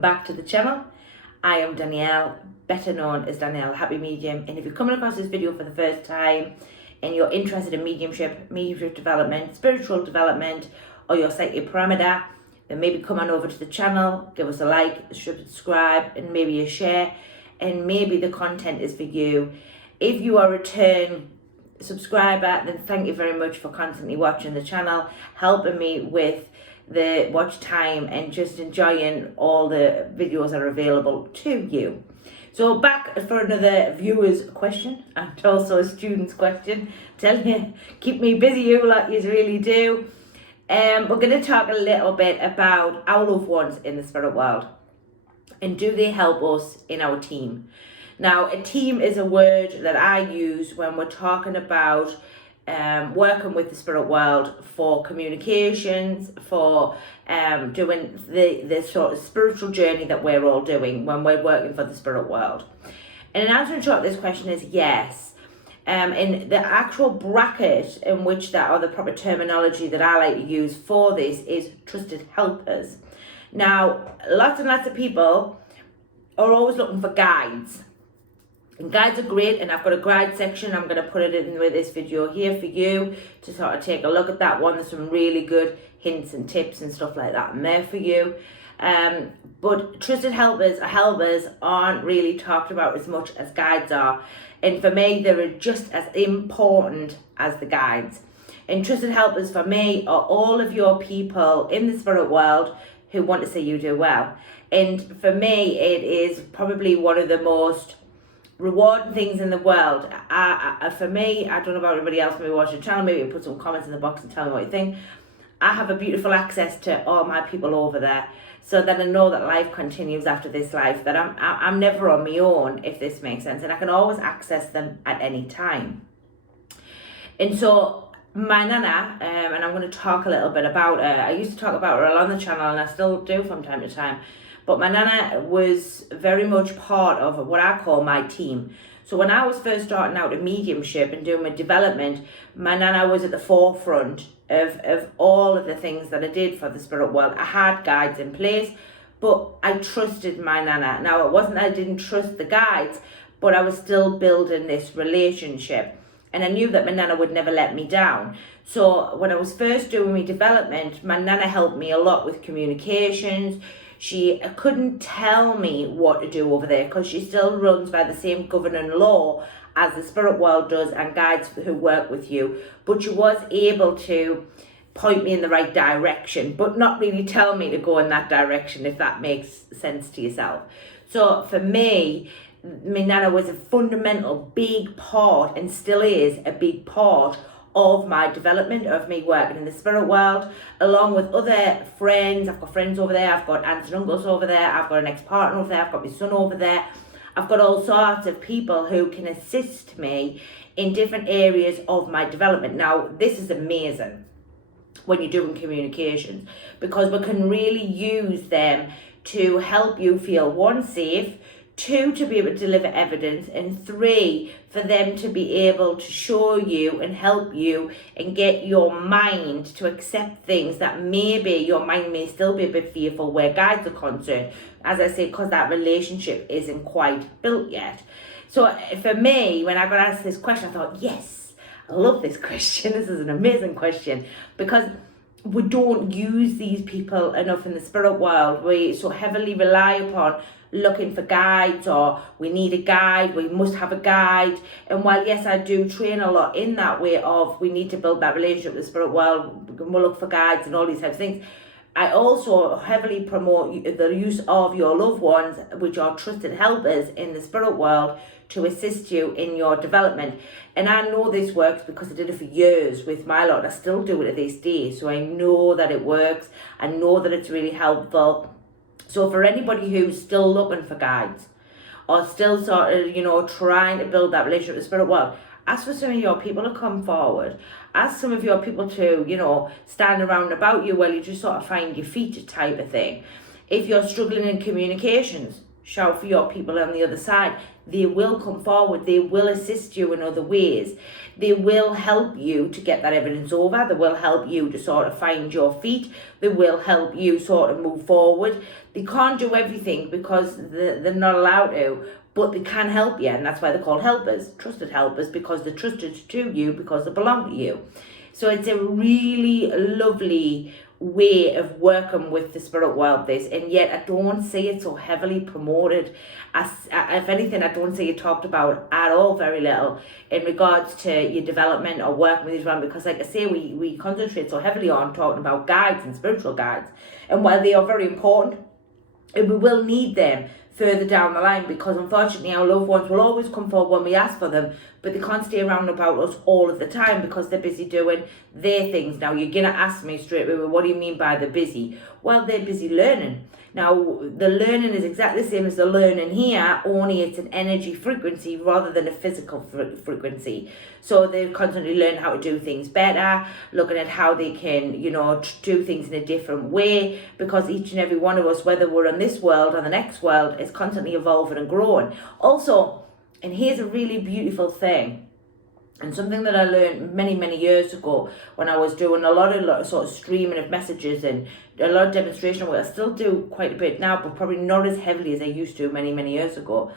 Back to the channel. I am Danielle, better known as Danielle Happy Medium, and if you're coming across this video for the first time and you're interested in mediumship development, spiritual development, or your psychic parameter, then maybe come on over to the channel, give us a like, subscribe, and maybe a share, and maybe the content is for you. If you are a return subscriber, then thank you very much for constantly watching the channel, helping me with the watch time and just enjoying all the videos that are available to you. So back for another viewer's question and also a student's question. Tell you, keep me busy, you like you really do. We're going to talk a little bit about our loved ones in the spirit world and do they help us in our team. Now, a team is a word that I use when we're talking about working with the spirit world for communications, for doing the sort of spiritual journey that we're all doing when we're working for the spirit world. And an answer in short to this question is yes. In the actual bracket in which that, or the proper terminology that I like to use for this, is trusted helpers. Now, lots and lots of people are always looking for guides. And guides are great, and I've got a guide section. I'm going to put it in with this video here for you to sort of take a look at that one. There's some really good hints and tips and stuff like that in there for you. But trusted helpers aren't really talked about as much as guides are. And for me, they're just as important as the guides. And trusted helpers for me are all of your people in the spirit world who want to see you do well. And for me, it is probably one of the most rewarding things in the world. For me, I don't know about everybody else, maybe watch the channel, maybe put some comments in the box and tell me what you think. I have a beautiful access to all my people over there, so that I know that life continues after this life, that I'm never on my own, if this makes sense, and I can always access them at any time. And so my nana, and I'm going to talk a little bit about her. I used to talk about her a lot on the channel, and I still do from time to time. But my nana was very much part of what I call my team. So when I was first starting out in mediumship and doing my development, my nana was at the forefront of all of the things that I did for the spirit world. I had guides in place, but I trusted my nana. Now, it wasn't that I didn't trust the guides, but I was still building this relationship. And I knew that my nana would never let me down. So when I was first doing my development, my nana helped me a lot with communications. She couldn't tell me what to do over there because she still runs by the same governing law as the spirit world does and guides who work with you. But she was able to point me in the right direction, but not really tell me to go in that direction, if that makes sense to yourself. So for me, my nana was a fundamental big part, and still is a big part of my development, of me working in the spirit world, along with other friends. I've got friends over there, I've got aunts and uncles over there, I've got an ex-partner over there, I've got my son over there. I've got all sorts of people who can assist me in different areas of my development. Now, this is amazing when you're doing communications, because we can really use them to help you feel, one, safe, two, to be able to deliver evidence, and three, for them to be able to show you and help you and get your mind to accept things that maybe your mind may still be a bit fearful where guides are concerned. As I say, because that relationship isn't quite built yet. So for me, when I got asked this question, I thought, yes, I love this question. This is an amazing question, because we don't use these people enough in the spirit world. We so heavily rely upon looking for guides, or we need a guide, we must have a guide. And while yes, I do train a lot in that way of we need to build that relationship with the spirit world, we'll look for guides and all these types of things, I also heavily promote the use of your loved ones, which are trusted helpers in the spirit world, to assist you in your development. And I know this works because I did it for years with my lot. I still do it to this day, so I know that it works. I know that it's really helpful. So for anybody who's still looking for guides, or still sort of, trying to build that relationship with the spirit world, ask for some of your people to come forward. Ask some of your people to, stand around about you while you just sort of find your feet type of thing. If you're struggling in communications, shout for your people on the other side. They will come forward. They will assist you in other ways. They will help you to get that evidence over. They will help you to sort of find your feet. They will help you sort of move forward. They can't do everything because they're not allowed to, but they can help you, and that's why they're called helpers, trusted helpers, because they're trusted to you because they belong to you. So it's a really lovely way of working with the spirit world, this, and yet I don't see it so heavily promoted. As if anything, I don't see it talked about at all, very little, in regards to your development or working with these ones, because like I say, we concentrate so heavily on talking about guides and spiritual guides, and while they are very important, and we will need them further down the line, because unfortunately our loved ones will always come forward when we ask for them, but they can't stay around about us all of the time because they're busy doing their things. Now you're gonna ask me straight away, what do you mean by they're busy? Well, they're busy learning. Now the learning is exactly the same as the learning here, only it's an energy frequency rather than a physical frequency. So they're constantly learning how to do things better, looking at how they can, you know, do things in a different way, because each and every one of us, whether we're in this world or the next world, is constantly evolving and growing. Also, and here's a really beautiful thing, and something that I learned many years ago when I was doing a lot of sort of streaming of messages and a lot of demonstration work. I still do quite a bit now, but probably not as heavily as I used to many years ago.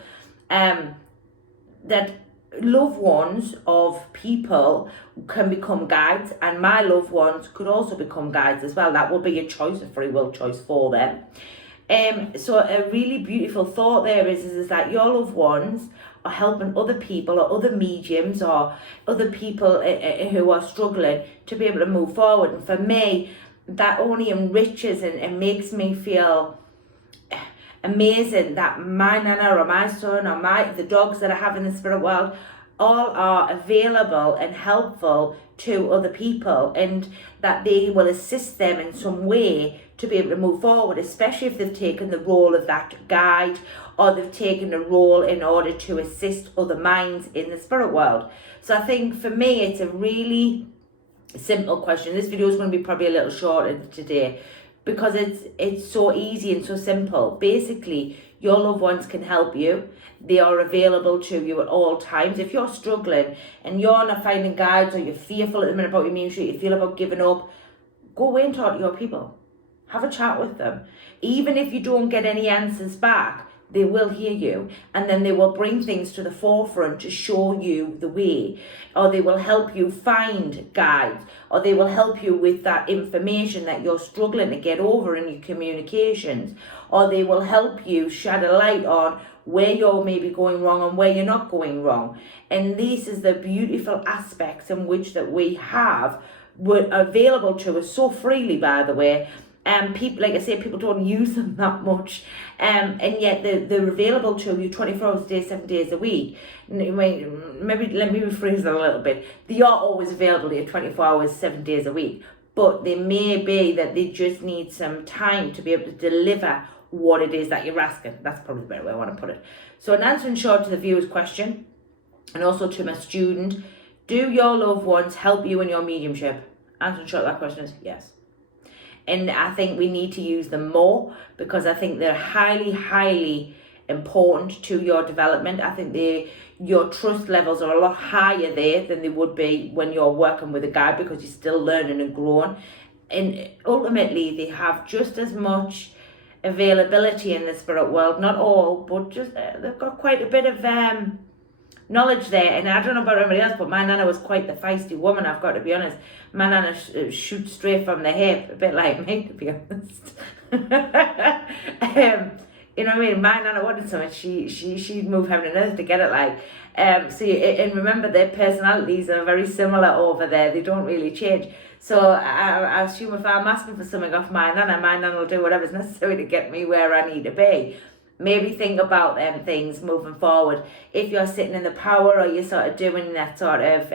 That loved ones of people can become guides, and my loved ones could also become guides as well. That will be a choice, a free will choice for them. So a really beautiful thought there is that your loved ones are helping other people or other mediums or other people who are struggling to be able to move forward. And for me, that only enriches and makes me feel amazing that my nana or my son or the dogs that I have in the spirit world all are available and helpful to other people, and that they will assist them in some way to be able to move forward, especially if they've taken the role of that guide or they've taken a role in order to assist other minds in the spirit world. So I think for me it's a really simple question. This video is going to be probably a little shorter today because it's so easy and so simple. Basically, your loved ones can help you. They are available to you at all times. If you're struggling and you're not finding guides, or you're fearful at the minute about your mediumship, you feel about giving up, go away and talk to your people. Have a chat with them. Even if you don't get any answers back, they will hear you, and then they will bring things to the forefront to show you the way, or they will help you find guides, or they will help you with that information that you're struggling to get over in your communications, or they will help you shed a light on where you're maybe going wrong and where you're not going wrong. And this is the beautiful aspects in which that we have available to us so freely, by the way. People, like I say, people don't use them that much, and yet they're available to you 24 hours a day, 7 days a week. Maybe let me rephrase that a little bit. They are always available to you 24 hours, 7 days a week, but they may be that they just need some time to be able to deliver what it is that you're asking. That's probably the better way I want to put it. So in answering short to the viewer's question, and also to my student, do your loved ones help you in your mediumship? Answering short to that question is yes. And I think we need to use them more, because I think they're highly important to your development. I think your trust levels are a lot higher there than they would be when you're working with a guide, because you're still learning and growing. And ultimately, they have just as much availability in the spirit world. Not all, but just they've got quite a bit of knowledge there. And I don't know about everybody else, but my nana was quite the feisty woman, I've got to be honest. My nana shoots straight from the hip, a bit like me, to be honest. You know what I mean? My nana wanted something, she'd move heaven and earth to get it, like. And remember, their personalities are very similar over there. They don't really change. So I assume if I'm asking for something off my nana will do whatever's necessary to get me where I need to be. Maybe think about them things moving forward. If you're sitting in the power, or you're sort of doing that sort of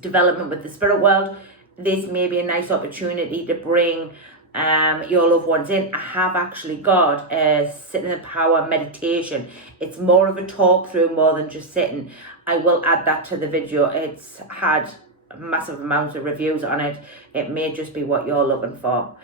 development with the spirit world, this may be a nice opportunity to bring your loved ones in. I have actually got a sitting in the power meditation. It's more of a talk through more than just sitting. I will add that to the video. It's had massive amounts of reviews on it. It may just be what you're looking for.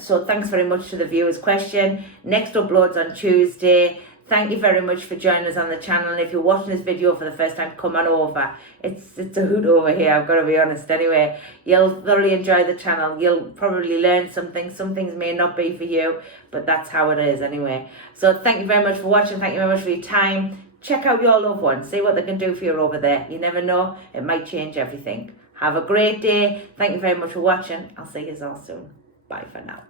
So thanks very much to the viewer's question. Next upload's on Tuesday. Thank you very much for joining us on the channel. And if you're watching this video for the first time, come on over. It's a hoot over here, I've got to be honest. Anyway, you'll thoroughly enjoy the channel. You'll probably learn something. Some things may not be for you, but that's how it is anyway. So thank you very much for watching. Thank you very much for your time. Check out your loved ones. See what they can do for you over there. You never know. It might change everything. Have a great day. Thank you very much for watching. I'll see you all soon. Bye for now.